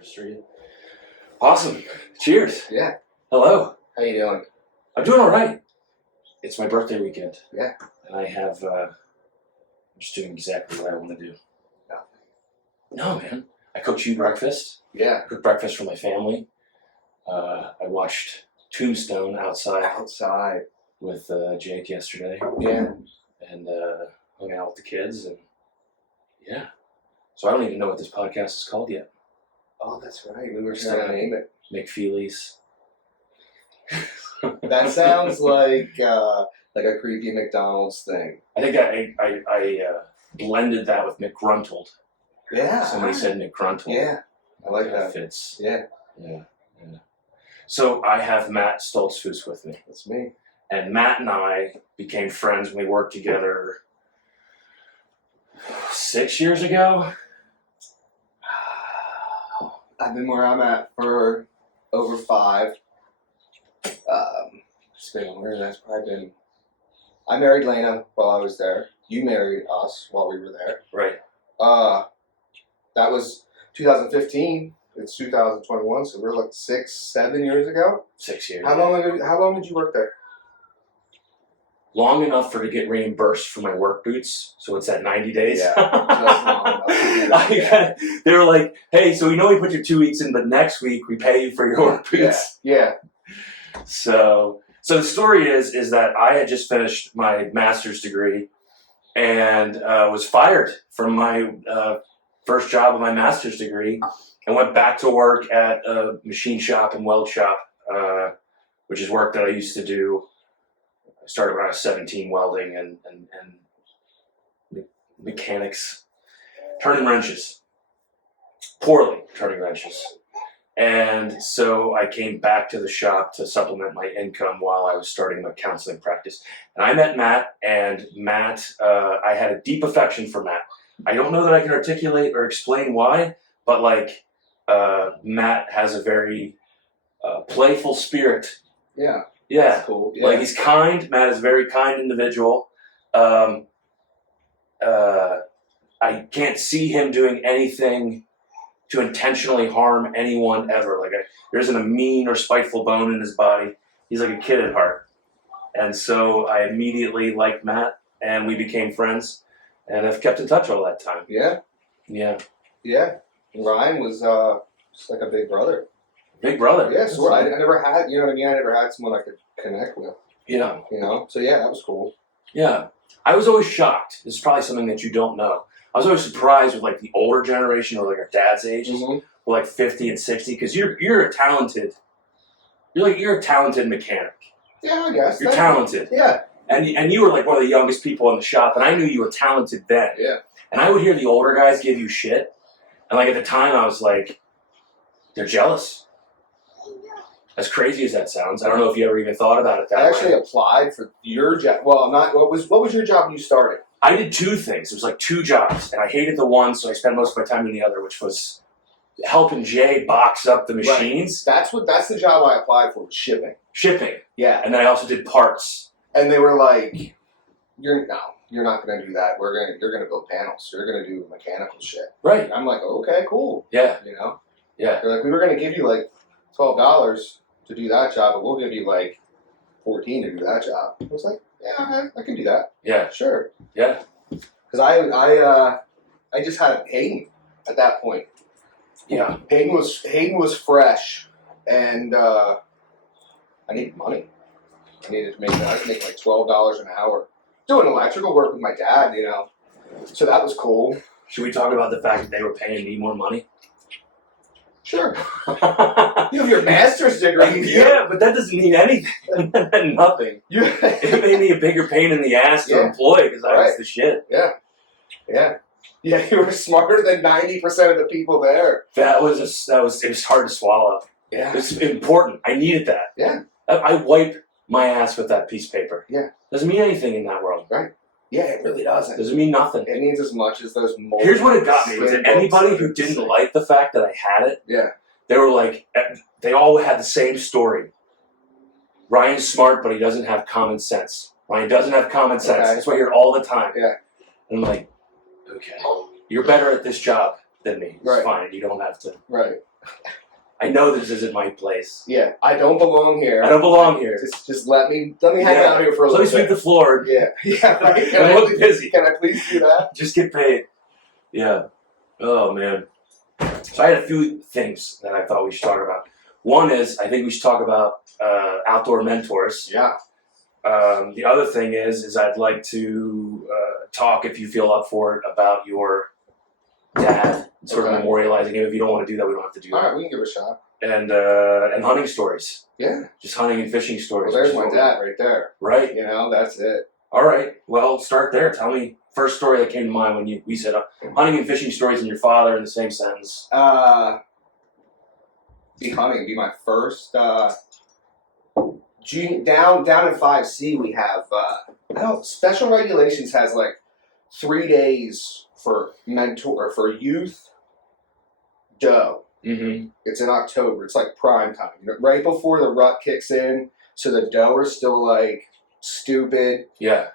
Register you. Awesome. Cheers. Yeah. Hello. How you doing? I'm doing all right. It's my birthday weekend. Yeah. And I have, I'm just doing exactly what I want to do. No, man. I cooked you breakfast. Yeah. I cooked breakfast for my family. I watched Tombstone outside with Jake yesterday. Yeah. And hung out with the kids. And yeah. So I don't even know what this podcast is called yet. Oh, that's right. We were trying to name it. McFeely's. That sounds like a creepy McDonald's thing. I think I blended that with McGruntled. Yeah. Somebody said McGruntled. Yeah. I like that. Fits. Yeah. Yeah. So I have Matt Stoltzfus with me. That's me. And Matt and I became friends when we worked together 6 years ago. I've been where I'm at for over 5. It's been weird. That's probably been. I married Lena while I was there. You married us while we were there. Right. That was 2015. It's 2021, so we're like 6-7 years ago. 6 years. How long did you work there? Long enough for to get reimbursed for my work boots, so it's at 90 days. Yeah, just long enough to do that, They were like, "Hey, so we know we put your 2 weeks in, but next week we pay you for your work boots." Yeah. So the story is that I had just finished my master's degree and was fired from my first job of my master's degree and went back to work at a machine shop and weld shop, which is work that I used to do. I started when I was 17 welding and mechanics, turning wrenches, poorly turning wrenches. And so I came back to the shop to supplement my income while I was starting my counseling practice. And I met Matt, and Matt, I had a deep affection for Matt. I don't know that I can articulate or explain why, but Matt has a very playful spirit. Yeah. Yeah. That's cool. Yeah. Like, he's kind. Matt is a very kind individual. I can't see him doing anything to intentionally harm anyone ever. There isn't a mean or spiteful bone in his body. He's like a kid at heart. And so I immediately liked Matt, and we became friends, and I've kept in touch all that time. Yeah. Yeah. Yeah. Ryan was just like a big brother. Big brother. Yeah, so I never had, you know what I mean? I never had someone I could connect with. Yeah. You know? So yeah, that was cool. Yeah. I was always shocked. This is probably something that you don't know. I was always surprised with the older generation or our dad's ages, were 50 and 60, because you're a talented mechanic. Yeah, I guess. You're talented. Yeah. And you were one of the youngest people in the shop, and I knew you were talented then. Yeah. And I would hear the older guys give you shit, and at the time I was like, they're jealous. As crazy as that sounds, I don't know if you ever even thought about it that way. I actually applied for your job. Well, what was your job when you started? I did 2 things. It was 2 jobs, and I hated the one, so I spent most of my time doing the other, which was helping Jay box up the machines. Right. That's the job I applied for, shipping. Shipping. Yeah. And then I also did parts. And they were like, you're not gonna do that. You're gonna build panels. You're gonna do mechanical shit. Right. And I'm like, okay, cool. Yeah. You know? Yeah. They're like, we were gonna give you $12 to do that job, but we'll give you $14 to do that job. I was like, yeah, I can do that. Yeah. Sure. Yeah. Because I just had Hayden at that point. Yeah. Hayden was fresh, and I needed money. I needed to make $12 an hour doing electrical work with my dad, you know. So that was cool. Should we talk about the fact that they were paying me more money? Sure. You have your master's degree. Yeah, but that doesn't mean anything. That meant nothing. It made me a bigger pain in the ass to employ because I was the shit. Yeah. Yeah. Yeah, you were smarter than 90% of the people there. It was hard to swallow. Yeah. It's important. I needed that. Yeah. I wipe my ass with that piece of paper. Yeah. Doesn't mean anything in that world. Right. Yeah, it really doesn't. Doesn't mean nothing. It means as much as those molds. Here's what it got me. Was that anybody who didn't like the fact that I had it, they were they all had the same story. Ryan's smart, but he doesn't have common sense. Ryan doesn't have common sense. Okay. That's what I hear all the time. Yeah. And I'm like, okay, you're better at this job than me. It's Right. fine. You don't have to. Right. I know this isn't my place. Yeah, I don't belong here. I don't belong here. Just let me hang out here for a Let me little sweep bit. the floor. Yeah, right. I look busy. Can I please do that? Just get paid. Yeah. Oh, man. So I had a few things that I thought we should talk about. One is, I think we should talk about outdoor mentors. Yeah. The other thing is I'd like to talk, if you feel up for it, about your dad, sort of memorializing him. If you don't want to do that, we don't have to do All that. right, we can give it a shot. And hunting stories. Yeah. Just hunting and fishing stories. Well, there's my dad right there. Right. You know, that's it. All right. Well, start there. Tell me first story that came to mind when we said hunting and fishing stories and your father in the same sentence. Be hunting. Be my first. Down in 5C we have. Special regulations has like 3 days for youth doe. Mm-hmm. It's in October. It's like prime time, right before the rut kicks in. So the doe are still like stupid. Yeah.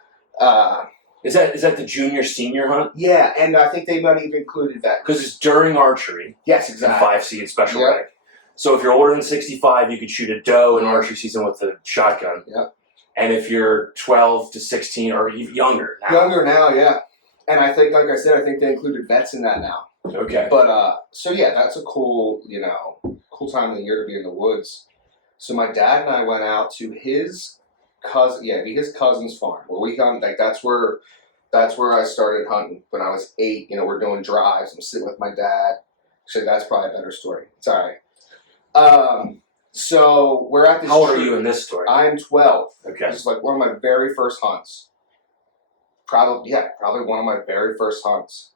Is that the junior senior hunt? Yeah, and I think they might have included that Because it's during archery. Yes, And exactly. 5C and special reg. So if you're older than 65, you could shoot a doe in archery season with a shotgun. Yep. And if you're 12 to 16 or even younger now. Younger now, yeah. And I think, like I said, they included vets in that now. Okay. But so yeah, that's a cool time of the year to be in the woods. So my dad and I went out to his cousin's farm where we hunt. Like that's where I started hunting when I was 8. We're doing drives. I'm sitting with my dad. Actually, that's probably a better story. It's all right. So we're at this. How old are you in this story? I'm 12. Okay. This is like one of my very first hunts. Probably one of my very first hunts.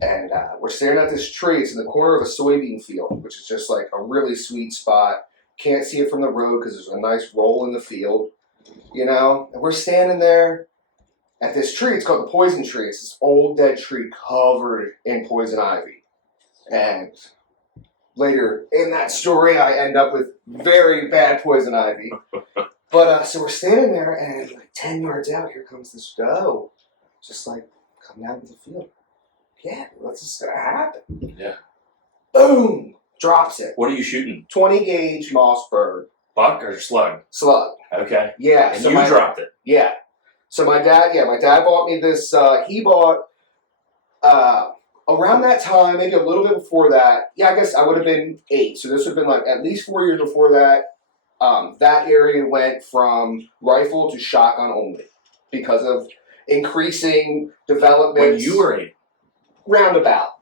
And we're staring at this tree. It's in the corner of a soybean field, which is just like a really sweet spot. Can't see it from the road because there's a nice roll in the field, And we're standing there at this tree. It's called the poison tree. It's this old dead tree covered in poison ivy. And later in that story, I end up with very bad poison ivy. But so we're standing there, and like 10 yards out, here comes this doe, just like coming out of the field. Yeah, what's just gonna happen? Yeah. Boom! Drops it. What are you shooting? 20 gauge Mossberg. Buck or slug? Slug. Okay. Yeah. And you dropped it. Yeah. So my dad bought me this. He bought around that time, maybe a little bit before that. Yeah, I guess I would have been 8. So this would have been like at least 4 years before that. That area went from rifle to shotgun only because of increasing development. When you were 8? Roundabout.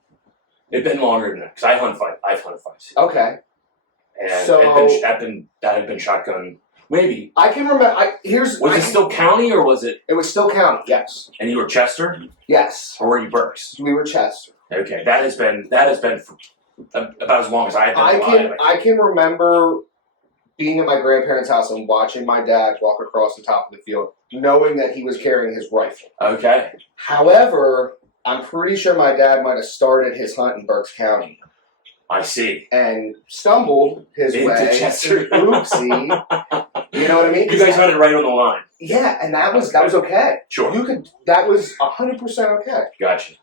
It'd been longer than that because I've hunted 5. Okay. And So that had been shotgun. Maybe. I can remember. Was it still county or was it? It was still county. Yes. And you were Chester, Yes. or were you Berks? We were Chester. Okay, that has been for about as long as I've been alive. I can remember being at my grandparents' house and watching my dad walk across the top of the field, knowing that he was carrying his rifle. Okay. However, I'm pretty sure my dad might have started his hunt in Berks County. I see. And stumbled his Into way. Chester. Oopsie. You know what I mean? You guys hunted right on the line. Yeah, and that was okay. Sure. That was 100% okay. Gotcha.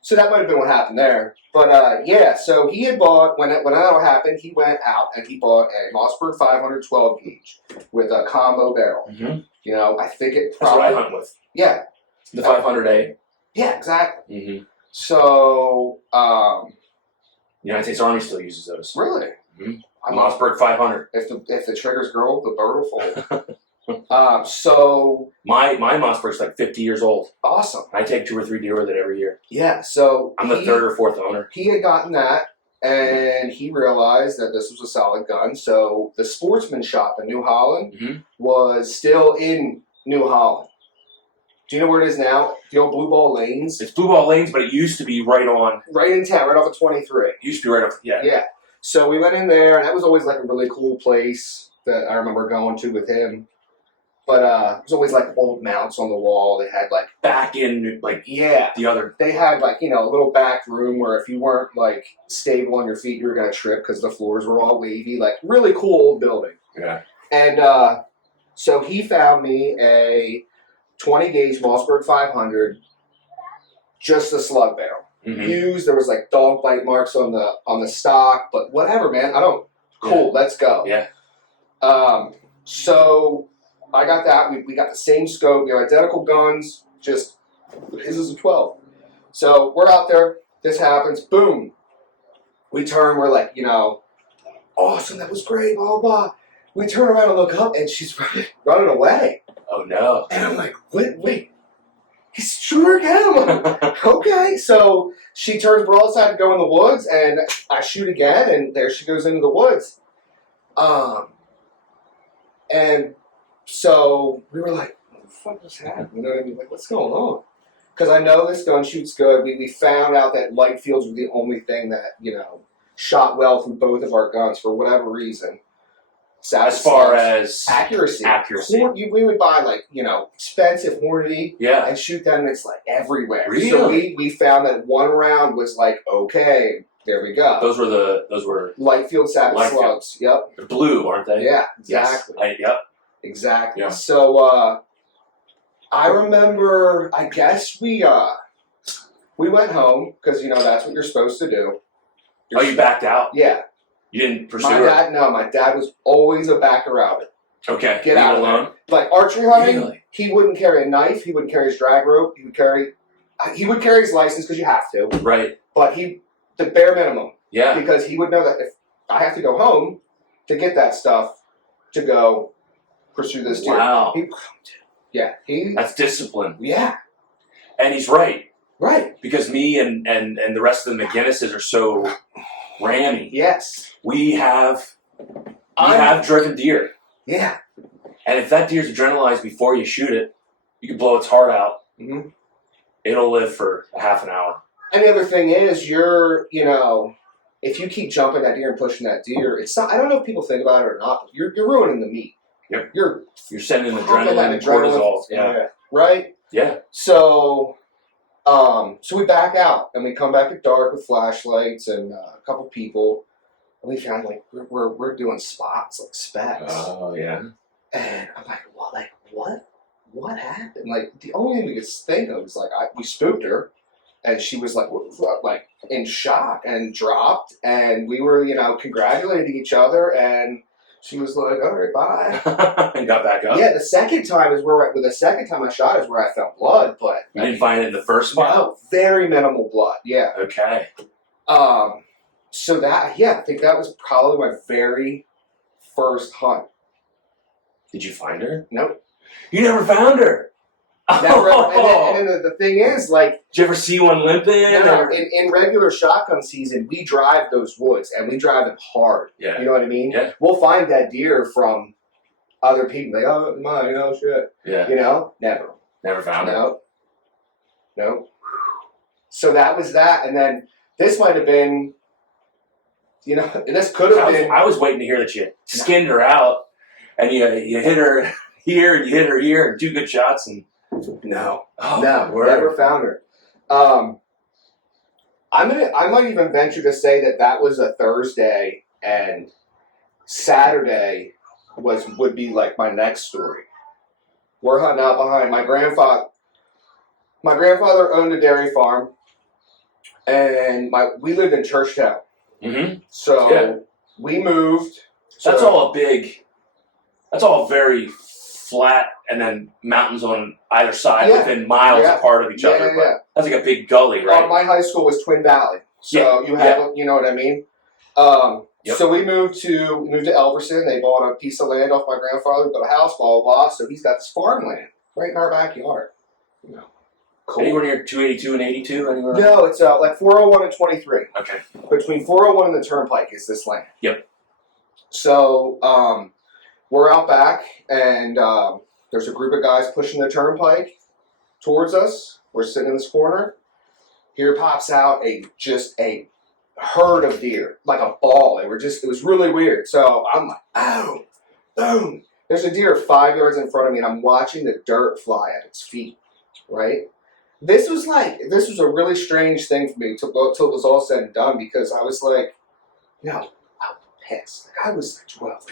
So that might have been what happened there. But yeah, so he had bought when that happened, he went out and he bought a Mossberg 512 gauge with a combo barrel. Mm-hmm. I think it That's probably what I hunt with. Yeah. The 500A. Yeah, exactly. Mm-hmm. So The United States Army still uses those. really? Mm-hmm. Mossberg 500. If the trigger's girl, the bird will fold. So My Mossberg's like 50 years old. awesome. I take 2 or 3 deer with it every year. Yeah. So I'm the 3rd or 4th owner. He had gotten that, and he realized that this was a solid gun. So the Sportsman shop in New Holland was still in New Holland. Do you know where it is now? The old Blue Ball Lanes. It's Blue Ball Lanes, but it used to be right in town, right off of 23. It used to be right off. Yeah. Yeah. So we went in there, and that was always like a really cool place that I remember going to with him. But it was always like old mounts on the wall. They had like Back in the other. They had like a little back room where if you weren't like stable on your feet, you were gonna trip because the floors were all wavy. Like really cool old building. Yeah. And so he found me a 20 gauge Mossberg 500, just a slug barrel. used. There was like dog bite marks on the stock, but whatever, man. Cool, let's go. Yeah. So I got that. We got the same scope. We have identical guns. Just his is a 12. So we're out there. This happens. Boom. We turn. We're like, awesome. That was great. Blah, blah, blah. We turn around and look up, and she's running away. Oh, no. And I'm like, wait. He's shooting her again. I'm like, okay. So she turns broadside to go in the woods, and I shoot again, and there she goes into the woods. And so we were like, what the fuck just happened? You know what I mean? Like, what's going on? Because I know this gun shoots good. We found out that light fields were the only thing that, shot well from both of our guns for whatever reason. As far as accuracy. We would buy expensive Hornady and shoot them. It's like everywhere. Really? So we found that one round was like, okay, there we go. Those were light field Savage slugs. Yep. They're blue, aren't they? Yeah, exactly. Yes. Yep. Exactly. Yeah. So I remember. I guess we went home because that's what you're supposed to do. You backed out? Yeah. You didn't pursue her? My dad was always a backer out. Okay. Get out alone. There. Like archery hunting, Really? He wouldn't carry a knife. He wouldn't carry his drag rope. He would carry his license because you have to. Right. But the bare minimum. Yeah. Because he would know that if I have to go home to get that stuff to go pursue this deer. Wow. That's discipline. Yeah. And he's right. Right. Because me and the rest of the McGinnises are so rammy. Yes. We have driven deer. Yeah. And if that deer's adrenalized before you shoot it, you can blow its heart out. Mm-hmm. It'll live for a half an hour. And the other thing is, if you keep jumping that deer and pushing that deer, it's not. I don't know if people think about it or not, but you're ruining the meat. Yep. You're sending adrenaline and cortisol. Yeah. Right? Yeah. So we back out and we come back at dark with flashlights and a couple people. And we found we're doing spots like specs. Oh yeah. And I'm like, what happened? Like the only thing we could think of is we spooked her, and she was like in shock and dropped, and we were congratulating each other, and she was like, all right, bye. And got back up. Yeah, the second time I shot is where I felt blood, but you didn't find it in the first spot? No, very minimal blood. Yeah. Okay. So I think that was probably my very first hunt. Did you find her? Nope. You never found her? Never. And then the thing is, did you ever see one limping? No, in regular shotgun season, we drive those woods, and we drive them hard. Yeah. You know what I mean? Yeah. We'll find that deer from other people. Like, oh, mine, shit. Yeah. Never. Never found her? Nope. So that was that, and then this might have been, this could have been. I was waiting to hear that you skinned her out, and you hit her here, and you hit her here, and 2 good shots, and no, word. Never found her. I might even venture to say that was a Thursday, and Saturday would be like my next story. We're hunting out behind my grandfather. My grandfather owned a dairy farm, and we lived in Churchtown. Mm-hmm. So we moved. That's all very flat, and then mountains on either side within miles apart of each other. But that's like a big gully, right? My high school was Twin Valley, so you have, you know what I mean. So we moved to Elverson. They bought a piece of land off my grandfather, built a house, blah blah blah. So he's got this farmland right in our backyard. Cool. Anywhere near 282 and 82? Anywhere? No, it's like 401 and 23. Okay. Between 401 and the Turnpike is this land. Yep. So we're out back, and there's a group of guys pushing the Turnpike towards us. We're sitting in this corner. Here pops out a herd of deer, like a ball. It was really weird. So I'm like, boom, boom. There's a deer 5 yards in front of me, and I'm watching the dirt fly at its feet, right? This was a really strange thing for me till it was all said and done, because I was like, I'm pissed. I was 12.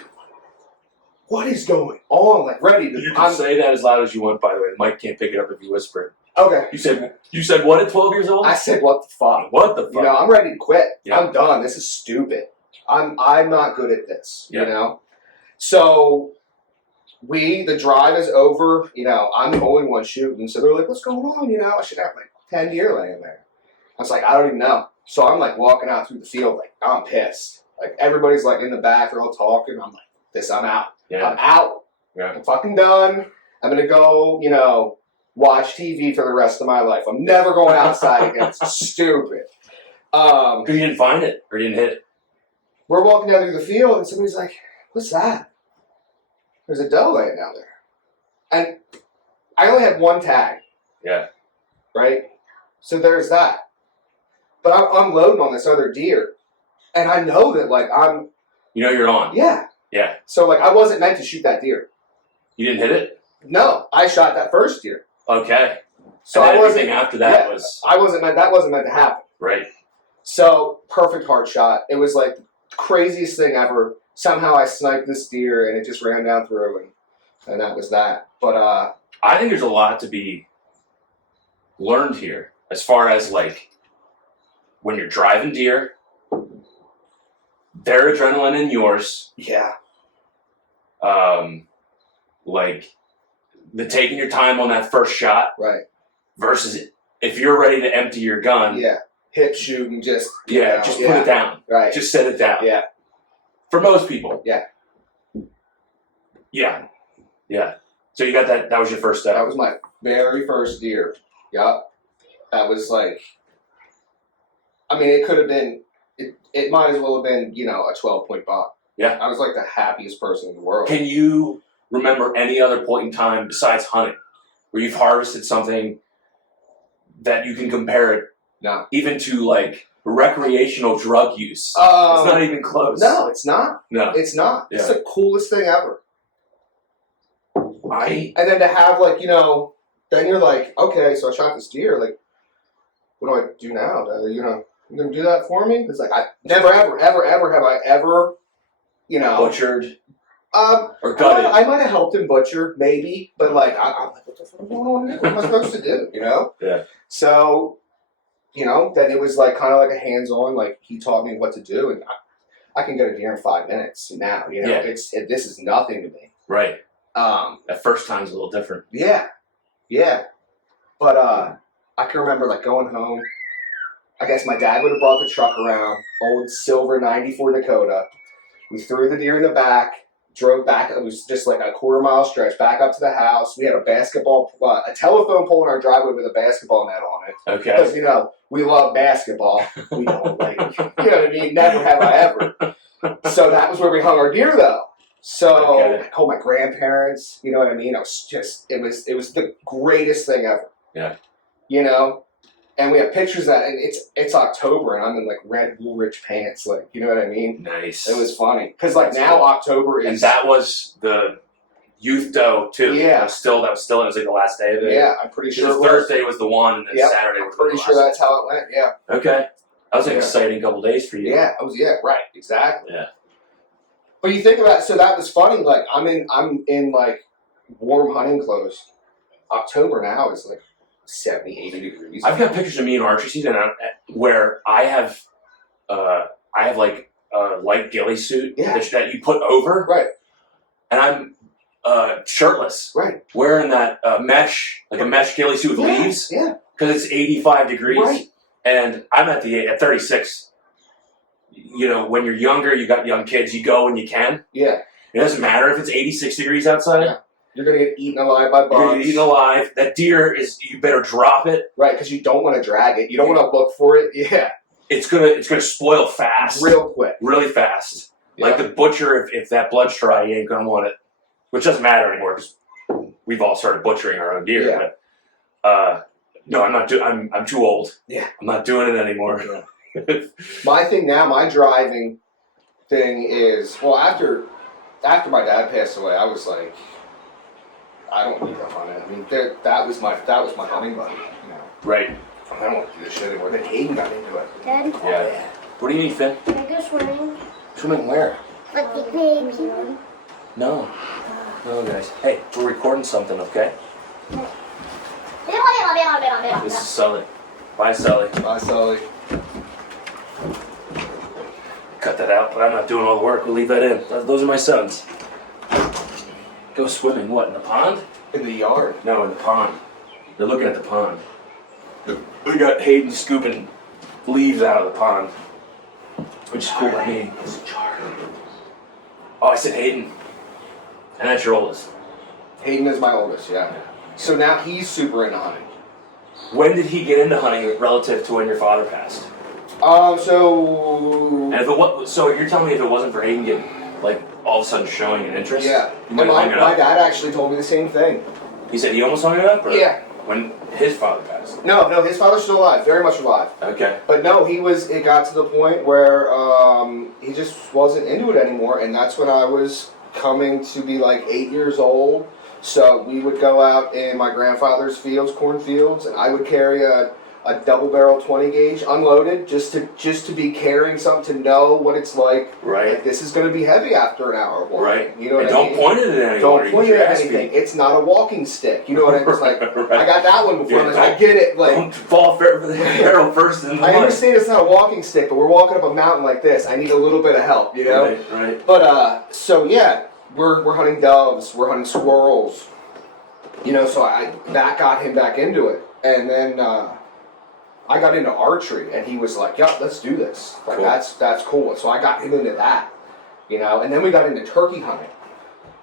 What is going on? Ready to... You can say that as loud as you want, by the way. The mic can't pick it up if you whisper it. Okay. You said what at 12 years old? I said, what the fuck? What the fuck? You know, I'm ready to quit. Yeah. I'm done. This is stupid. I'm not good at this. Yeah. You know? So the drive is over, you know, I'm the only one shooting. So they're like, what's going on? You know, I should have like 10 deer laying there. I was like, I don't even know. So I'm like walking out through the field, like, I'm pissed. Like, everybody's like in the back, they're all talking. I'm like, I'm out. Yeah. I'm out. Yeah. I'm fucking done. I'm going to go, you know, watch TV for the rest of my life. I'm never going outside again. It's stupid. Because you didn't find it or you didn't hit it. We're walking down through the field and somebody's like, what's that? There's a doe laying down there. And I only had one tag. Yeah. Right? So there's that. But I'm unloading on this other deer. And I know that, like, You know you're on. Yeah. Yeah. So, like, I wasn't meant to shoot that deer. You didn't hit it? No. I shot that first deer. Okay. So and I wasn't. everything after that was... That wasn't meant to happen. Right. So, perfect heart shot. It was, like, the craziest thing ever. Somehow I sniped this deer, and it just ran down through, and that was that. But, I think there's a lot to be learned here as far as, like, when you're driving deer, their adrenaline and yours. yeah. Like, the taking your time on that first shot Right. versus if you're ready to empty your gun. Yeah. Hip shoot and just... Just put it down. Right. Just set it down. Yeah. For most people. Yeah. Yeah. Yeah. So you got that was your first step. That was my very first deer. Yup. That was like... I mean, it could have been... It might as well have been, you know, a 12-point buck. Yeah. I was like the happiest person in the world. Can you remember any other point in time besides hunting where you've harvested something that you can compare it No. even to like recreational drug use? It's not even close. No, it's not. No. It's not. Yeah. It's the coolest thing ever. I And then to have, like, you know, then you're like, okay, so I shot this deer. Like, what do I do now? You know, you gonna do that for me? It's like, I never, ever, ever, ever have I ever, you know, butchered or or gutted. I might have helped him butcher, maybe, but like, I'm like, what the fuck am I going to do? What am I supposed to do? You know? Yeah. So, you know, then it was like kind of like a hands-on. Like, he taught me what to do, and I can get a deer in 5 minutes now. You know, Yeah. this is nothing to me. Right. Um, That first time's a little different. yeah, yeah. But I can remember like going home. I guess my dad would have brought the truck around, old silver '94 Dakota. We threw the deer in the back, drove back. It was just like a quarter-mile stretch back up to the house. We had a a telephone pole in our driveway with a basketball net on it. Okay. Because, you know, we love basketball. We don't like, you know what I mean? Never have I ever. So that was where we hung our deer, though. So Okay. I called my grandparents. You know what I mean? It was the greatest thing ever. Yeah. You know? And we have pictures of that, and it's October, and I'm in like red Woolrich pants, like, you know what I mean? Nice. It was funny because like That's now cool. October is, And that was the youth doe too. Yeah. It was like the last day of it. yeah, I'm pretty sure it was. Thursday was the one, and then Yep, Saturday I'm was pretty the sure last that's how it went. Yeah, day. Okay. That was an Yeah. exciting couple days for you. yeah, right, exactly. Yeah. But you think about it, so that was funny. Like I'm in like warm hunting clothes. October now is like 70, 80 degrees. I've got pictures of me in archery season where I have like a light ghillie suit Yeah. that you put over, Right, and I'm shirtless, right. wearing that mesh, like a mesh ghillie suit with Yeah, leaves, yeah, because it's 85 degrees, right. and I'm at 36. You know, when you're younger, you got young kids, you go when you can. Yeah, It doesn't matter if it's 86 degrees outside. Yeah. You're gonna get eaten alive by You're gonna bugs. get eaten alive. That deer you better drop it. Right, because you don't want to drag it. You don't want to look for it. Yeah, It's gonna spoil fast. real quick. Really fast. Yeah. Like the butcher, if that blood's dry, you ain't gonna want it. Which doesn't matter anymore because we've all started butchering our own deer. Yeah. But no, I'm not. I'm too old. Yeah. I'm not doing it anymore. Yeah. My thing now, my driving thing is, well, after my dad passed away, I was like, I don't need to hunt it. I mean, that was my hunting buddy. You know, Right. I don't want to do this shit anymore. Then Hayden got into it. Dad, Yeah. What do you need, Finn? can I go swimming? Swimming where? Like the baby. No. No, guys. Hey, we're recording something, okay? This is Sully. Bye, Sully. Bye, Sully. Cut that out, but I'm not doing all the work. We'll leave that in. Those are my sons. Go swimming, what, in the pond? In the yard. No, in the pond. They're looking at the pond. We got Hayden scooping leaves out of the pond, which is cool by me. Oh, I said Hayden. And that's your oldest. Hayden is my oldest, yeah. So now he's super into hunting. When did he get into hunting relative to when your father passed? So... And if it was, so you're telling me if it wasn't for Hayden getting, like, all of a sudden showing an interest? Yeah. You might have hung it My up? dad actually told me the same thing. He said he almost hung it up? Or Yeah. When his father passed? No, his father's still alive, very much alive. Okay. But no, it got to the point where he just wasn't into it anymore, and that's when I was coming to be like 8 years old. So we would go out in my grandfather's fields, cornfields, and I would carry a double barrel 20 gauge unloaded just to be carrying something to know what it's like. Right. Like, this is going to be heavy after an hour of walking. Right. You know what And I don't mean? point it at anyone. Don't point it at anything. It's not a walking stick. You know what I mean? It's like, Right. I got that one before. Yeah, Like, I get it. Like, Don't fall for the barrel first in the I mud. understand it's not a walking stick, but we're walking up a mountain like this. I need a little bit of help, you know? Right. But, so yeah, we're hunting doves, we're hunting squirrels. You know, so that got him back into it. And then, I got into archery, and he was like, "Yep, let's do this. Like, Cool. that's cool." So I got him into that, you know. And then we got into turkey hunting.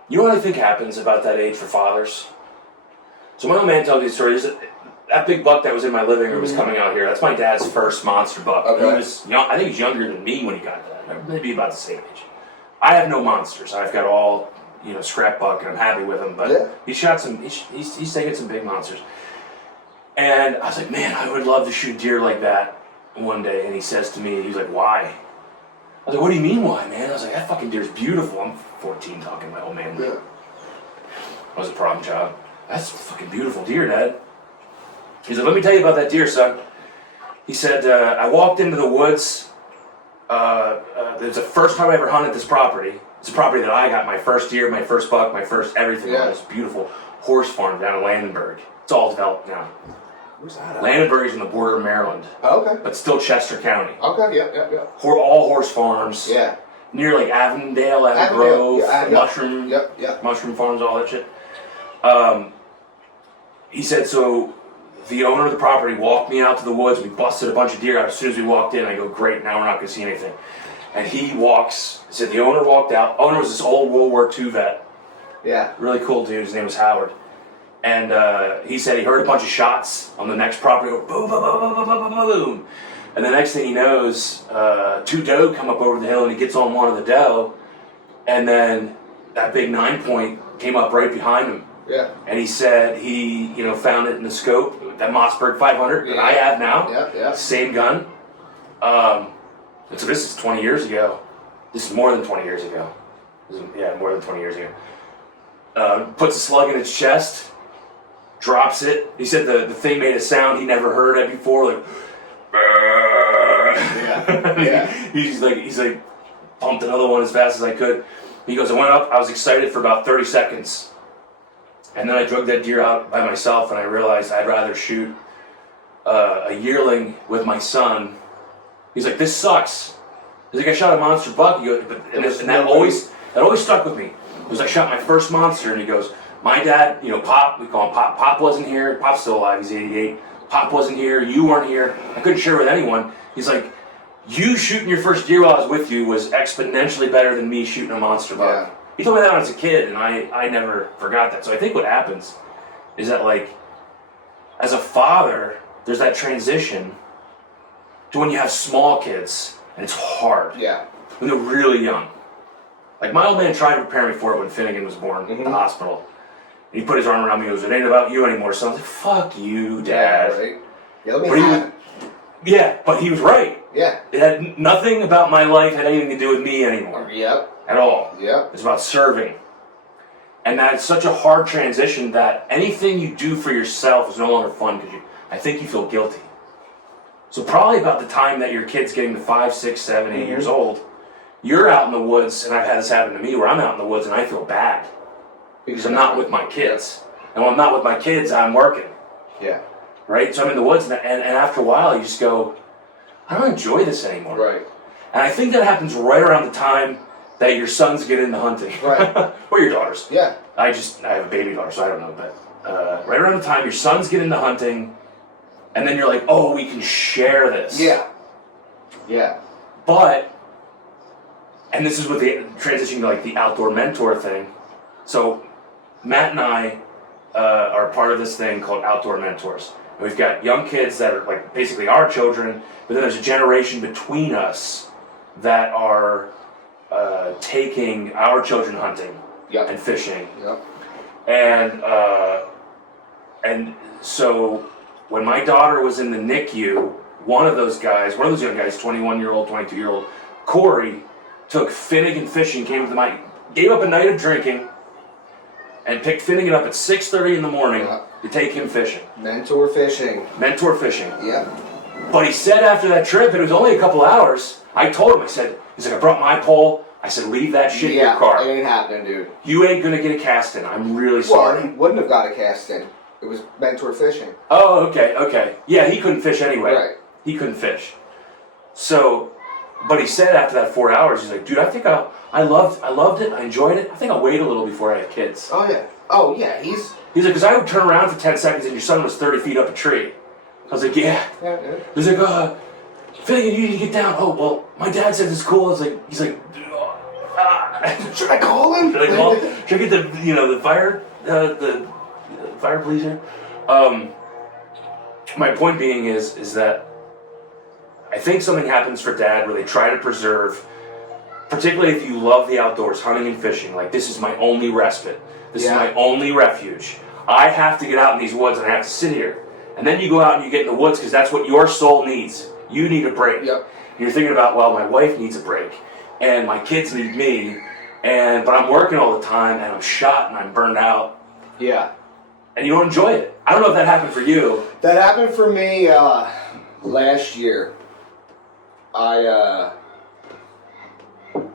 You know what I think happens about that age for fathers? So my old man told me a story. That big buck that was in my living room was coming out here. That's my dad's first monster buck. Okay. He was young. I think he's younger than me when he got that. Maybe about the same age. I have no monsters. I've got all, scrap buck, and I'm happy with him. But Yeah. he shot some. He's taken some big monsters. And I was like, man, I would love to shoot deer like that one day. And he says to me, he's like, why? I was like, what do you mean why, man? I was like, that fucking deer's beautiful. I'm 14 talking to my old man. Yeah. I was a problem child. That's a fucking beautiful deer, Dad. He's like, let me tell you about that deer, son. He said, I walked into the woods. It was the first time I ever hunted this property. It's a property that I got my first deer, my first buck, my first everything on this beautiful horse farm down in Landenberg. It's all developed now. Where's that at? Landenberg is on the border of Maryland, Oh, okay. but still Chester County. Okay, yep. All horse farms. Yeah. Near like Avondale, Grove, yeah, mushroom, Yep. mushroom farms, all that shit. He said, so the owner of the property walked me out to the woods. We busted a bunch of deer out as soon as we walked in. I go, great, now we're not going to see anything. And he said the owner walked out. Owner was this old World War II vet. Yeah. Really cool dude. His name was Howard. And he said he heard a bunch of shots on the next property. Go boom, boom, boom, boom, boom, boom, boom. And the next thing he knows, two doe come up over the hill, and he gets on one of the doe. And then that big 9-point came up right behind him. Yeah. And he said he, found it in the scope, that Mossberg 500 that I have now. Yeah. Same gun. And so this is 20 years ago. This is more than 20 years ago. More than 20 years ago. Puts a slug in its chest, drops it. He said the thing made a sound he never heard it before, like. Yeah. he's like, pumped another one as fast as I could. He goes, I went up. I was excited for about 30 seconds. And then I drug that deer out by myself, and I realized I'd rather shoot a yearling with my son. He's like, this sucks. He's like, I shot a monster buck. He goes, and that always stuck with me. Because I shot my first monster, and he goes, my dad, Pop, we call him Pop. Pop wasn't here. Pop's still alive. He's 88. Pop wasn't here. You weren't here. I couldn't share with anyone. He's like, you shooting your first deer while I was with you was exponentially better than me shooting a monster buck. Yeah. He told me that when I was a kid, and I never forgot that. So I think what happens is that, like, as a father, there's that transition to when you have small kids, and it's hard. Yeah. When they're really young. Like, my old man tried to prepare me for it when Finnegan was born in the hospital. And he put his arm around me and goes, it ain't about you anymore. So I was like, fuck you, Dad. Yeah, right? Yeah, let me have it. Yeah, but he was right. Yeah. It had nothing about my life had anything to do with me anymore. Yep. At all. Yep. It's about serving. And that's such a hard transition that anything you do for yourself is no longer fun because I think you feel guilty. So probably about the time that your kid's getting to 5, 6, 7, 8 years old, you're out in the woods, and I've had this happen to me where I'm out in the woods and I feel bad because I'm not with my kids. And when I'm not with my kids, I'm working. Yeah. right? So I'm in the woods, and after a while, you just go, I don't enjoy this anymore. Right. And I think that happens right around the time that your sons get into hunting. Right. Or your daughters. Yeah. I have a baby daughter, so I don't know, but right around the time your sons get into hunting, and then you're like, oh, we can share this. Yeah. Yeah. But, and this is what the transitioning to like the outdoor mentor thing. So Matt and I are part of this thing called Outdoor Mentors. And we've got young kids that are like basically our children, but then there's a generation between us that are taking our children hunting Yep. and fishing. Yep. And so when my daughter was in the NICU, one of those young guys, 21-year-old, 22-year-old, Corey, took Finnegan fishing, gave up a night of drinking, and picked Finnegan up at 6:30 in the morning to take him fishing. Mentor fishing. Yep. But he said after that trip, and it was only a couple hours, I told him, he's like, I brought my pole. I said, leave that shit in your car. It ain't happening, dude. You ain't gonna get a cast in. I'm really sorry. Well, he wouldn't have got a cast in. It was mentor fishing. Oh, okay. Yeah, he couldn't fish anyway. Right. He couldn't fish. So, but he said after that 4 hours, he's like, dude, I think I loved it. I enjoyed it. I think I'll wait a little before I have kids. Oh yeah. He's He's like, because I would turn around for 10 seconds and your son was 30 feet up a tree. I was like, yeah. He's like, Finnegan, you need to get down. Oh, well, my dad says it's cool. He's like, should I call him? Should I get the fire police here? My point being is that I think something happens for dad where they try to preserve, particularly if you love the outdoors, hunting and fishing, like this is my only respite. This is my only refuge. I have to get out in these woods and I have to sit here. And then you go out and you get in the woods because that's what your soul needs. You need a break. Yep. And you're thinking about, well, my wife needs a break and my kids need me, but I'm working all the time and I'm shot and I'm burned out. Yeah. And you don't enjoy it. I don't know if that happened for you. That happened for me last year. I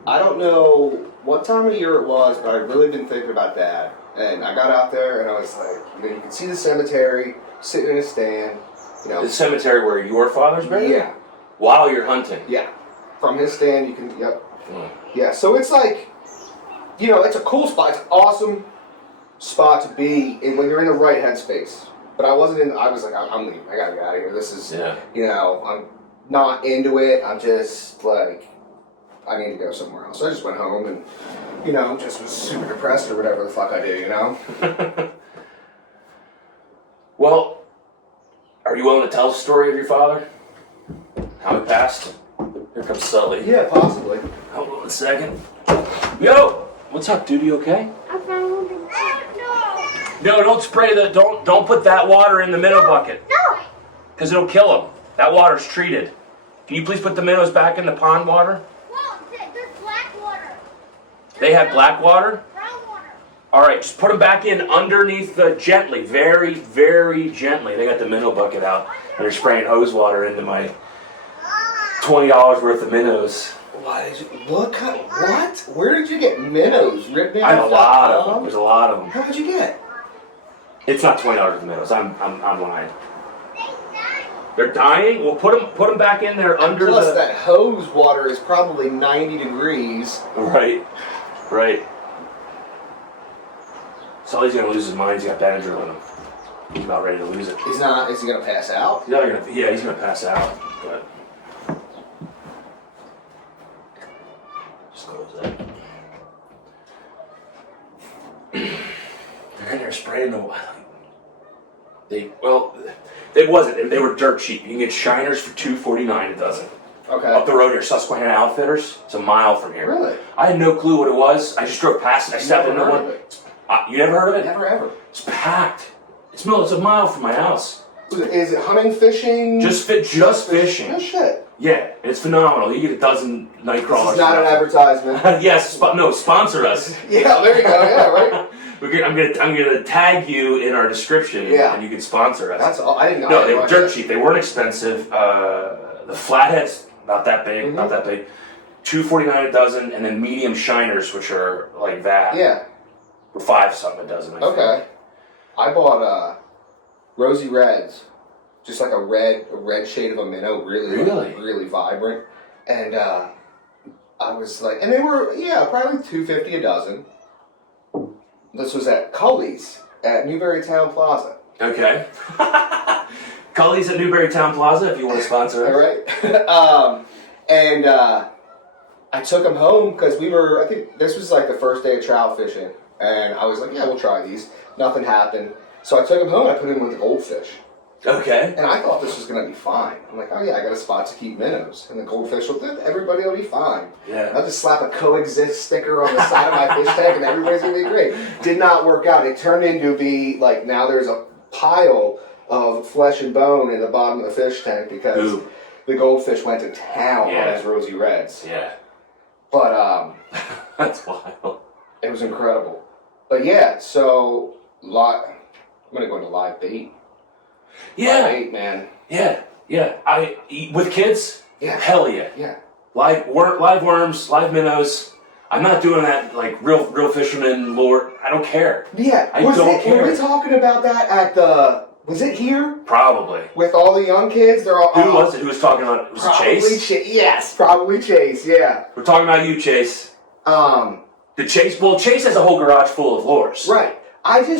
don't know what time of year it was, but I've really been thinking about Dad. And I got out there and I was like, you can see the cemetery, sitting in a stand. The cemetery where your father's buried? Yeah. While you're hunting? Yeah. From his stand, you can, yep. Mm. Yeah, so it's like, it's a cool spot. It's an awesome spot to be in when you're in the right headspace. But I was like, I'm leaving. I gotta get out of here. This is, I'm not into it. I'm just like, I need to go somewhere else. So I just went home and, just was super depressed or whatever the fuck I do, Well, are you willing to tell the story of your father? How he passed? Here comes Sully. Yeah, possibly. Hold on a second. Yo! What's up, dude? You okay? I'm fine. No, don't spray the, don't put that water in the minnow bucket. No. Because it'll kill them. That water's treated. Can you please put the minnows back in the pond water? Well, there's black water. They have black water? Brown water. All right, just put them back in underneath gently, very, very gently. They got the minnow bucket out, and they're spraying hose water into my $20 worth of minnows. What? Where did you get minnows? Ripped I have a lot of them. There's a lot of them. How much you get? It's not $20 worth of minnows. I'm lying. They're dying. Well, put them back in there under Plus, that hose water is probably 90 degrees. Right. Sully's gonna lose his mind. He's got Benadryl in him. He's about ready to lose it. Is he gonna pass out? He's gonna pass out. But just close that. They're in there spraying the. It wasn't. They were dirt cheap. You can get shiners for $2.49 a dozen. Okay. Up the road here, Susquehanna Outfitters. It's a mile from here. Really? I had no clue what it was. I just drove past it. I stepped into one. You never heard of it? Never ever. It's packed. It's a mile from my house. Is it hunting, fishing? Just fishing. No shit. Yeah, it's phenomenal. You get a dozen night crawlers. This is not an advertisement. Yes, sponsor us. Yeah, there you go. Yeah, right. I'm gonna tag you in our description, and you can sponsor us. That's all. I didn't know. No, they were dirt cheap. They weren't expensive. The flatheads about that big, $2.49 a dozen, and then medium shiners, which are like that. Yeah. Were $5 something a dozen. I think. Okay. I bought Rosy Reds just like a red shade of a minnow, really vibrant. And I was like, and they were probably $2.50 a dozen. This was at Cully's at Newberry Town Plaza. Okay. Cully's at Newberry Town Plaza if you want to sponsor us. All right. And I took them home because I think this was like the first day of trout fishing. And I was like, yeah, we'll try these. Nothing happened. So I took them home and I put them with the goldfish. Okay. And I thought this was going to be fine. I'm like, oh yeah, I got a spot to keep minnows. And the goldfish everybody will be fine. Yeah. I'll just slap a coexist sticker on the side of my fish tank and everybody's going to be great. Did not work out. It turned into be like, now there's a pile of flesh and bone in the bottom of the fish tank because the goldfish went to town on his rosy reds. Yeah. But that's wild. It was incredible. But yeah, so I'm going to go into live bait. Yeah. Live bait, man. Yeah. With kids? Yeah. Hell yeah. Yeah. Live worms, live minnows. I'm not doing that like real fisherman lure. I don't care. Yeah. I don't care. Were we talking about that at was it here? Probably. With all the young kids? They're all. Who was it? Who was talking about it? Was it Chase? Yes, probably Chase, yeah. We're talking about you, Chase. The Chase, Chase has a whole garage full of lures. Right. I'm a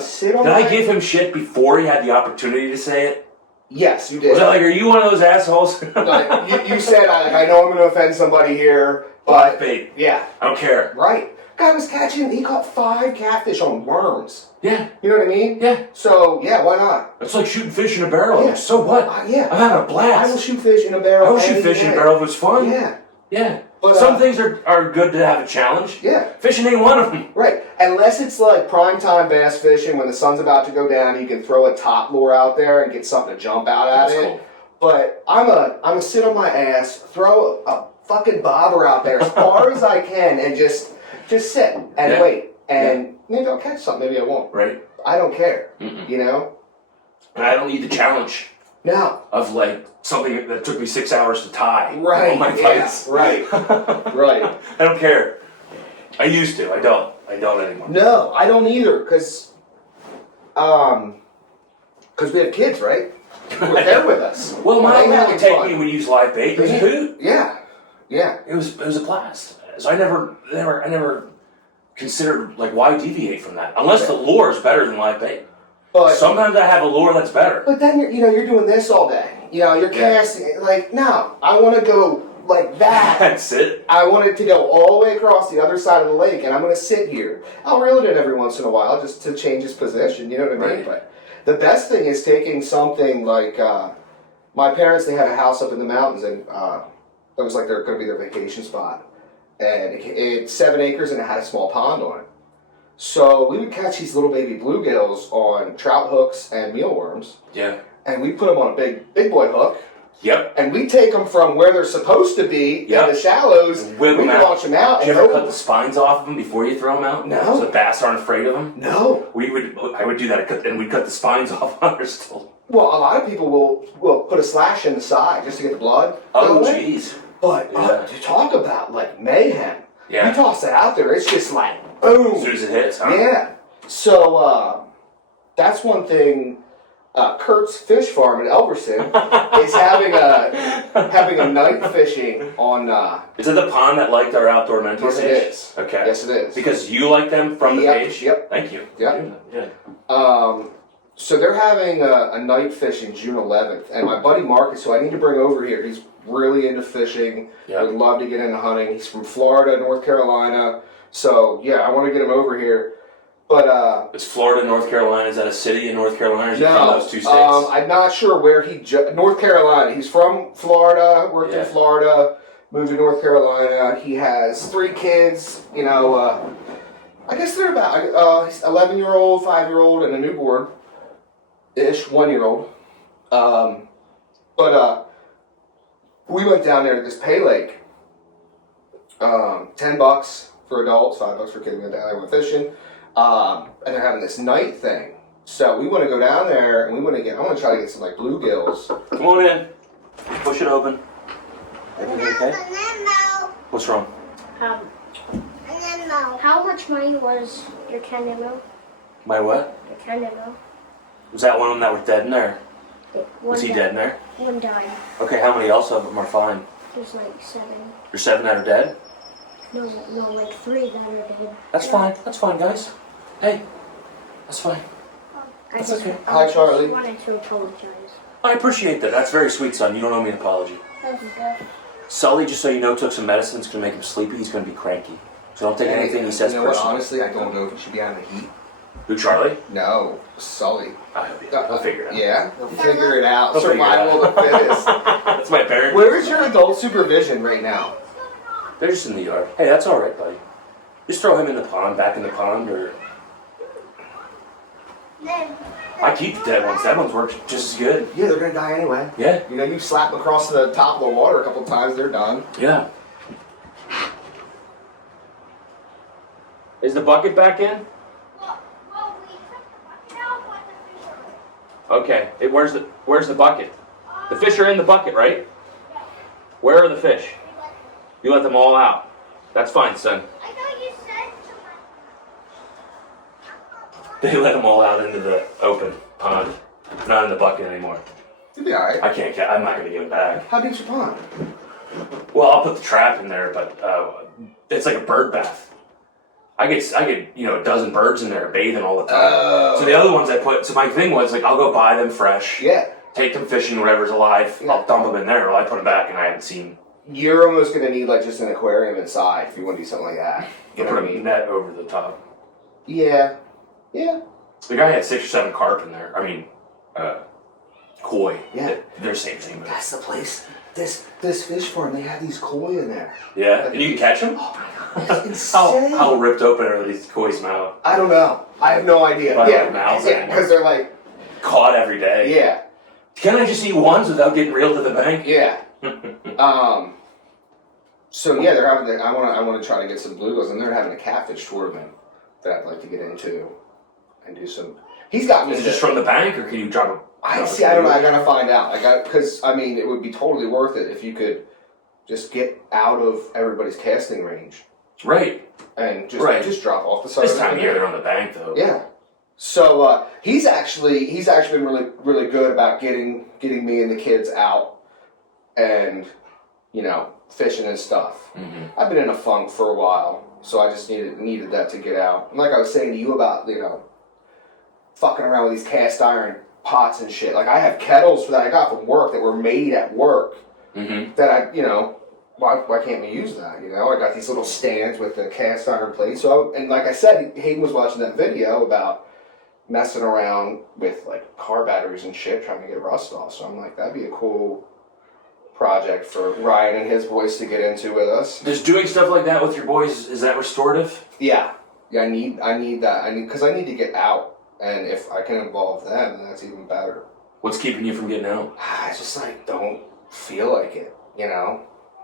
sit on. Did I give him shit before he had the opportunity to say it? Yes, you did. Was I like, are you one of those assholes? No, you said, I know I'm going to offend somebody here, but... Bait. Yeah. I don't care. Right. Guy was he caught 5 catfish on worms. Yeah. You know what I mean? Yeah. So, yeah, why not? It's like shooting fish in a barrel. Yeah. So what? Yeah. I'm having a blast. I will shoot fish in a barrel. I will shoot fish in a barrel if it's fun. Yeah. Yeah. But, some things are good to have a challenge. Yeah. Fishing ain't one of them. Right. Unless it's like prime time bass fishing when the sun's about to go down, you can throw a top lure out there and get something to jump out at That's it. cool. But I'm a sit on my ass, throw a fucking bobber out there as far as I can and just sit and wait. And maybe I'll catch something, maybe I won't. Right. I don't care. Mm-mm. You know? And I don't need the challenge. No. Of like something that took me 6 hours to tie. Right. On my fights. Right. Right. I don't care. I used to. I don't anymore. No, I don't either, because we have kids, right? They're with us. Well, my They mom having would take fun. me when you use live bait. It was a hoot. Yeah. Yeah. It was a blast. So I never considered like why deviate from that unless the lure is better than live bait. But sometimes I have a lure that's better. But then you're doing this all day. You're casting like no. I want to go like that. That's it. I want it to go all the way across the other side of the lake, and I'm going to sit here. I'll reel it in every once in a while just to change its position. You know what I mean? Right. But the best thing is taking something like my parents. They had a house up in the mountains, and that was like going to be their vacation spot. And it's 7 acres, and it had a small pond on it. So we would catch these little baby bluegills on trout hooks and mealworms. Yeah. And we put them on a big boy hook. Yep. And we take them from where they're supposed to be in the shallows. And we launch them out. Did you ever cut the spines off of them before you throw them out? No. So the bass aren't afraid of them? No. I would do that, and we'd cut the spines off on their still. Well, a lot of people will put a slash in the side just to get the blood. Oh, jeez. But to talk about like mayhem. Yeah. You toss it out there, it's just like boom. As soon as it hits, huh? Yeah. So that's one thing. Kurt's Fish Farm in Elverson is having a night fishing on. Is it the pond that liked our outdoor mentor Yes, page? it is. Okay. Yes, it is. Because you like them from the page? Yep. Thank you. Yep. Yeah. So they're having a night fishing June 11th, and my buddy Marcus, who I need to bring over here, he's really into fishing. Yeah. Would love to get into hunting. He's from Florida, North Carolina. So yeah, I want to get him over here. But it's Florida, North Carolina. Is that a city in North Carolina? Or is it no, from those two states? I'm not sure where North Carolina. He's from Florida. Worked in Florida. Moved to North Carolina. He has 3 kids. I guess they're about 11-year-old, 5-year-old, and a newborn. Ish, 1-year-old. But we went down there to this pay lake. $10 for adults, $5 for kids. We went down there, went fishing. And they're having this night thing. So we want to go down there and I want to try to get some like bluegills. Come on in. Push it open. Everything okay? What's wrong? How much money was your canoe? My what? Your canoe. Was that one of them that was dead in there? Was he One dead in there? One died. Okay, how many else of them are fine? There's like 7. There's 7 that are dead? No, like 3 that are dead. That's fine. That's fine, guys. Hey, that's fine. That's okay. Hi, Charlie. I just wanted to apologize. I appreciate that. That's very sweet, son. You don't owe me an apology. That's good. Sully, just so you know, took some medicine. It's going to make him sleepy. He's going to be cranky. So don't take anything he says You know what? personally. Honestly, I don't know if he should be out in the heat. Who, Charlie? No, Sully. I'll figure it out. Yeah, he'll figure it out. He'll figure it Survival of the fittest. That's my parent. Where is your adult supervision right now? They're just in the yard. Hey, that's all right, buddy. Just throw him in the pond, back in the pond, or... Then, I keep the dead ones. Dead ones work just as good. Yeah, they're gonna die anyway. Yeah. You know, you slap them across the top of the water a couple times, they're done. Yeah. Is the bucket back in? Okay. Where's the bucket? The fish are in the bucket, right? Where are the fish? You let them all out. That's fine, son. I thought you said They let them all out into the open pond. Not in the bucket anymore. You'll be alright. I'm not going to give it back. How deep's your pond? Well, I'll put the trap in there, but it's like a bird bath. I get a dozen birds in there bathing all the time. Oh. So the other ones so my thing was like I'll go buy them fresh. Yeah. Take them fishing, whatever's alive. Yeah. I'll dump them in there, or I put them back, and I haven't seen. You're almost gonna need like just an aquarium inside if you want to do something like that. You know Put what I a mean? net over the top. Yeah. Yeah. The guy had 6 or 7 carp in there. I mean, koi. Yeah. They're same thing. But That's the place. This fish farm, they have these koi in there. yeah, and you can catch them. Oh my god, it's insane. How ripped open are these koi's mouth? I don't know. I have no idea. Probably Yeah, like mouths yeah, anymore. because they're like, Caught every day. yeah, Can I just eat ones without getting reeled to the bank? yeah. So yeah, they're having. I want to try to get some bluegills, and they're having a catfish tournament that I'd like to get into and do some. He's got me. Is it just from the bank, or can you drop a? I don't know. I gotta find out. Because I mean, it would be totally worth it if you could just get out of everybody's casting range Right. and just Right. just drop off the side. This of time of the year, they're on the bank, though. Yeah. So he's actually been really good about getting me and the kids out and fishing and stuff. Mm-hmm. I've been in a funk for a while, so I just needed that to get out. And like I was saying to you about fucking around with these cast iron pots and shit. Like I have kettles that I got from work that were made at work Mm-hmm. that why can't we use that? I got these little stands with the cast iron plates. So and like I said, Hayden was watching that video about messing around with like car batteries and shit, trying to get rust off. So I'm like, that'd be a cool project for Ryan and his boys to get into with us. Does doing stuff like that with your boys, is that restorative? Yeah, I need that. Because I need to get out, and if I can involve them, then that's even better. What's keeping you from getting out? I just don't feel like it,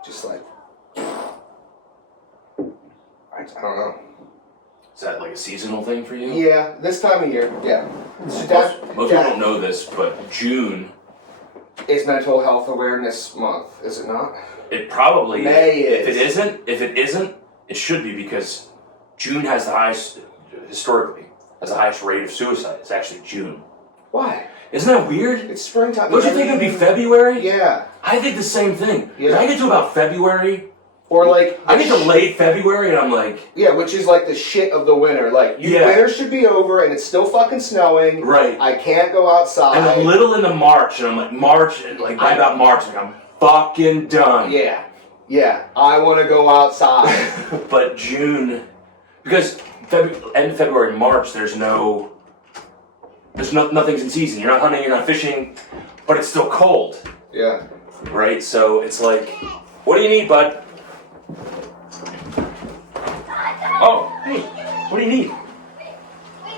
just like I don't know. Is that like a seasonal thing for you? Yeah, this time of year, yeah. Most people don't know this, but June, It's Mental Health Awareness Month, is it not? it probably May If is. it isn't, it should be, because June has the highest, historically, has the highest rate of suicide. It's actually June. Why? Isn't that weird? It's springtime. Don't you think it'd be February? Yeah. I think the same thing. Yeah. When I get to about February, Or like I get to late February, and I'm like, yeah, which is like the shit of the winter. Like Yeah. winter should be over, and it's still fucking snowing. right. I can't go outside. And a little into March, and I'm like, by about March, like, I'm fucking done. Yeah. I want to go outside. But June, because end of February, March, nothing's in season. You're not hunting, you're not fishing, but it's still cold, Yeah. right? So it's like, what do you need, bud? Oh, hey, what do you need? Wait,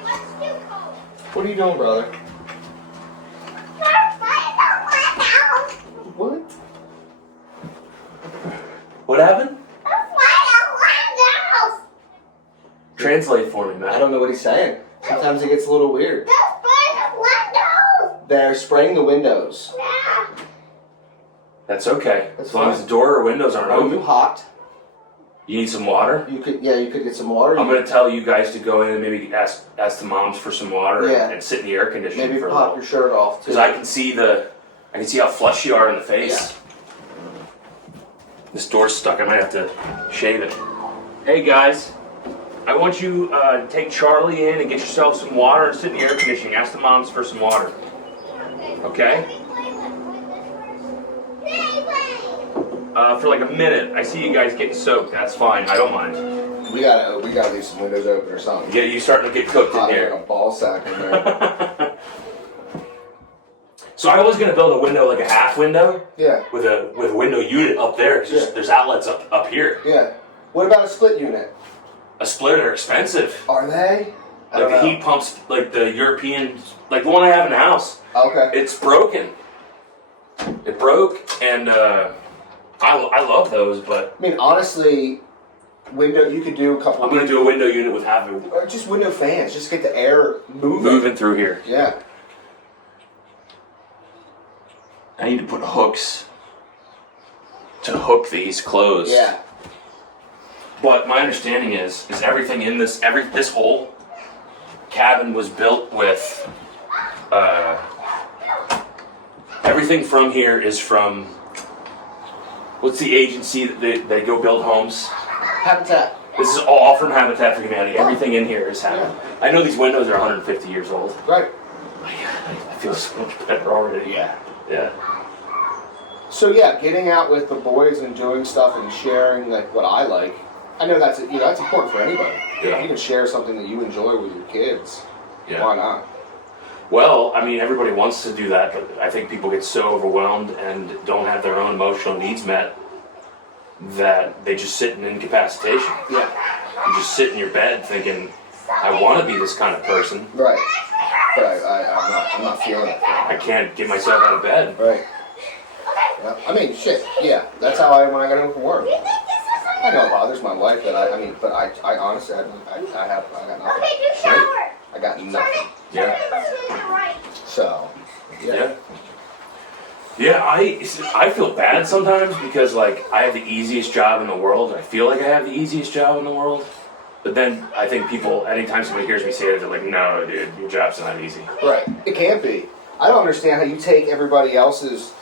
what's too cold? What are you doing, brother? There's fire on my house. What? What happened? There's fire on my house. Translate for me, I man. don't know what he's saying. Sometimes it gets a little weird. There's fire on windows. They're spraying the windows. Yeah. That's okay. That's As long fine. as the door or windows aren't Are you open. hot? You need some water? You could get some water. I'm gonna tell you guys to go in and maybe ask the moms for some water and sit in the air conditioning maybe for a pop little. your shirt off too. Because I can see how flush you are in the face. This door's stuck. I might have to shave it. Hey guys, I want you to take Charlie in and get yourself some water and sit in the air conditioning. Ask the moms for some water. Okay? For like a minute. I see you guys getting soaked. That's fine. I don't mind. We gotta leave some windows open or something. Yeah, you starting to get cooked in here. Like a ball sack in there. So I was gonna build a window, like a half window. Yeah. With a window unit up there. Cause there's outlets up here. Yeah. What about a split unit? A split are expensive. Are they? Like the heat pumps, like the European, like the one I have in the house. Okay. It's broken. It broke, and I love those, but I mean, honestly, you could do a couple. I'm gonna do a window unit with half of Or just window fans. Just get the air moving through here. Yeah. I need to put hooks to hook these closed. Yeah. But my understanding is everything in this whole cabin was built with everything from here is from what's the agency that they go build homes? Habitat. This is all from Habitat for Humanity. Everything in here is Habitat. Yeah. I know these windows are 150 years old. Right. I feel so much better already. Yeah. Yeah. So yeah, getting out with the boys and doing stuff and sharing like what I like. I know that's important for anybody. Yeah. If you can share something that you enjoy with your kids, why not? Well, I mean, everybody wants to do that, but I think people get so overwhelmed and don't have their own emotional needs met that they just sit in incapacitation. Yeah. You just sit in your bed thinking, I want to be this kind of person. Right. But I'm not feeling it. I can't get myself out of bed. Right. Yeah. I mean, shit. Yeah. That's how I am when I got home from work. I know it bothers my wife, but I honestly, I got nothing. Right? I got nothing. Yeah. So. Yeah. Yeah, I feel bad sometimes because like I have the easiest job in the world. I feel like I have the easiest job in the world. But then I think people, anytime somebody hears me say it, they're like, no, dude, your job's not easy. Right. It can't be. I don't understand how you take everybody else's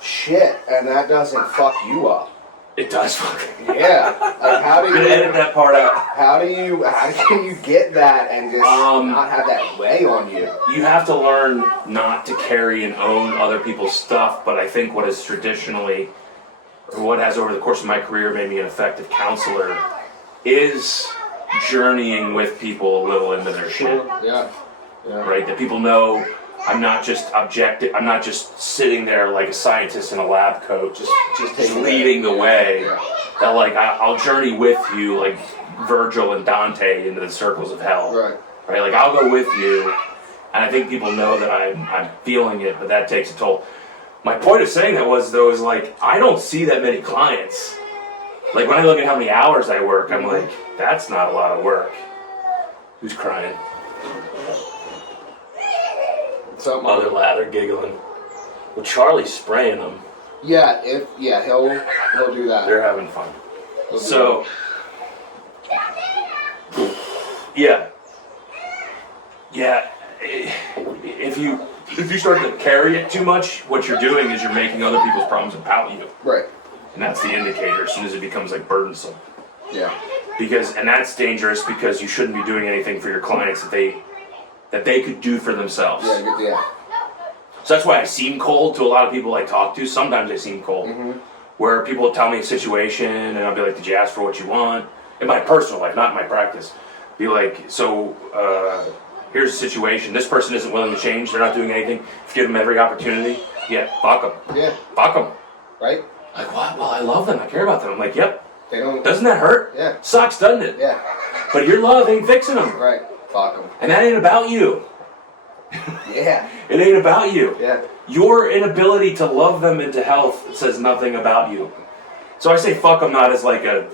shit and that doesn't fuck you up. It does fucking. Yeah. Like how do I'm gonna edit that part out. How can you get that and just not have that weigh on you? You have to learn not to carry and own other people's stuff, but I think what is traditionally, or what has over the course of my career made me an effective counselor, is journeying with people a little into their shit. Yeah. Right? That people know I'm not just objective, I'm not just sitting there like a scientist in a lab coat, just leading the way. Yeah. That like, I'll journey with you like Virgil and Dante into the circles of hell. Right. Right? Like, I'll go with you, and I think people know that I'm feeling it, but that takes a toll. My point of saying that was, though, is like, I don't see that many clients. Like, when I look at how many hours I work, I'm like, that's not a lot of work. Who's crying? Other lather giggling. Well, Charlie's spraying them. Yeah, he'll do that. They're having fun. So, yeah. If you start to carry it too much, what you're doing is you're making other people's problems about you. Right. And that's the indicator as soon as it becomes like burdensome. Yeah. And that's dangerous because you shouldn't be doing anything for your clients that they could do for themselves. Yeah. So that's why I seem cold to a lot of people I talk to. Sometimes I seem cold. Mm-hmm. Where people will tell me a situation and I'll be like, did you ask for what you want? In my personal life, not in my practice. Be like, so here's the situation. This person isn't willing to change. They're not doing anything. If you give them every opportunity, fuck them. Yeah. Fuck them. Right? Like, what? Well, I love them. I care about them. I'm like, yep. They don't. Doesn't that hurt? Yeah. Sucks, doesn't it? Yeah. But your love ain't fixing them. Right. Fuck them. And that ain't about you. Yeah. It ain't about you. Yeah. Your inability to love them into health says nothing about you. So I say fuck them not as like a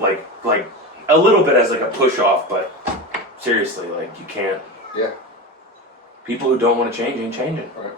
little bit as like a push off, but seriously, like you can't. Yeah. People who don't want to change ain't changing. Right.